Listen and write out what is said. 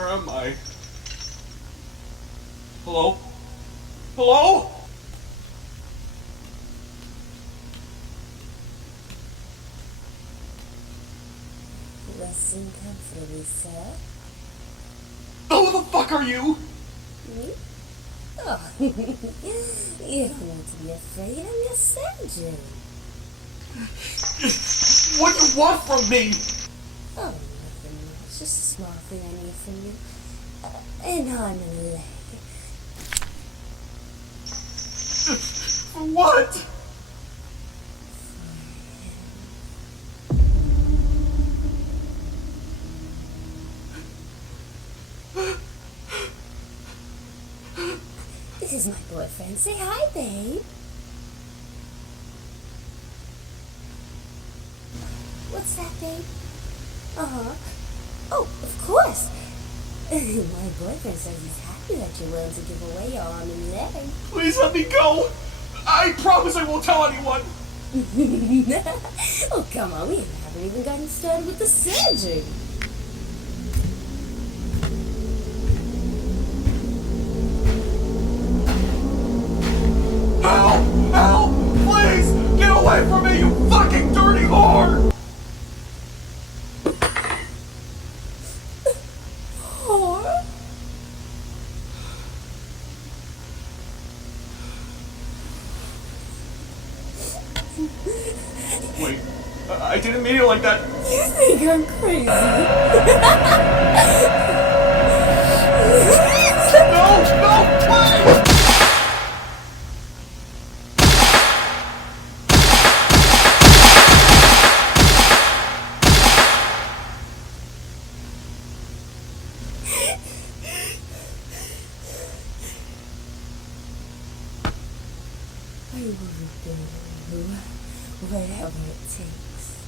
Where am I? Hello? Hello? Resting comfortably, sir. Who the fuck are you? Me? Oh, you don't need to be afraid. I'm your surgeon. What do you want from me? Oh, nothing much. Just a small thing I need from you. An arm and a leg. For what? This is my boyfriend. Say hi, babe. What's that, babe? Uh-huh. Oh, of course. My boyfriend says he's happy that you're willing to give away your arm and leg. Please let me go. I promise I won't tell anyone. Oh, come on. We haven't even gotten started with the surgery. Help! Help! Please! Get away from me, you fucking dirty whore! Whore? Wait, I didn't mean it like that. You think I'm crazy? No, wait! I will do whatever it takes.